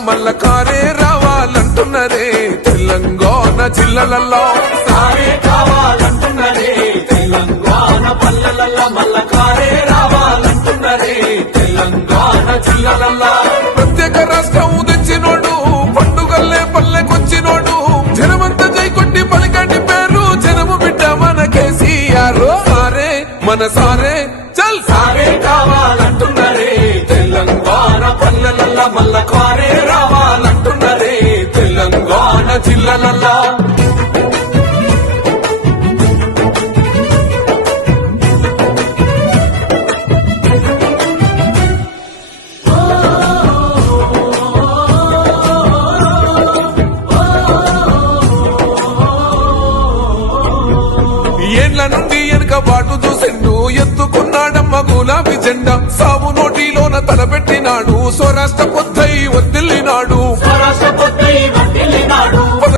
మల్ల కారే రావాలంటున్నరే తెలంగాణ జిల్లలలో సారే కావాలంటున్నరే తెలంగాణ పల్లెలల్లా మల్ల కారే రావాలంటున్నరే తెలంగాణ జిల్లలల్లా ప్రత్యేక రాష్ట్రం తెచ్చినోడు పండుగల్లే పల్లెకొచ్చినోడు జనమంతా జై కొట్టి పలికండి పేరు జనము బిడ్డ మన కేసీఆర్ సారే మన సారే చల్ సారే కావాలంటున్నరే తెలంగాణ పల్లెలల్లా మల్ల కారే రావాలంటున్నరే తెలంగాణ జిల్లలల్లా ఏండ్ల నుండి వెనక బాటు చూసిండు ఎత్తుకున్నాడమ్మ గులాబీ జెండా సాగు నోటిలోన తలపెట్టినాడు స్వరాష్ట్ర పొద్దై వర్దిల్లి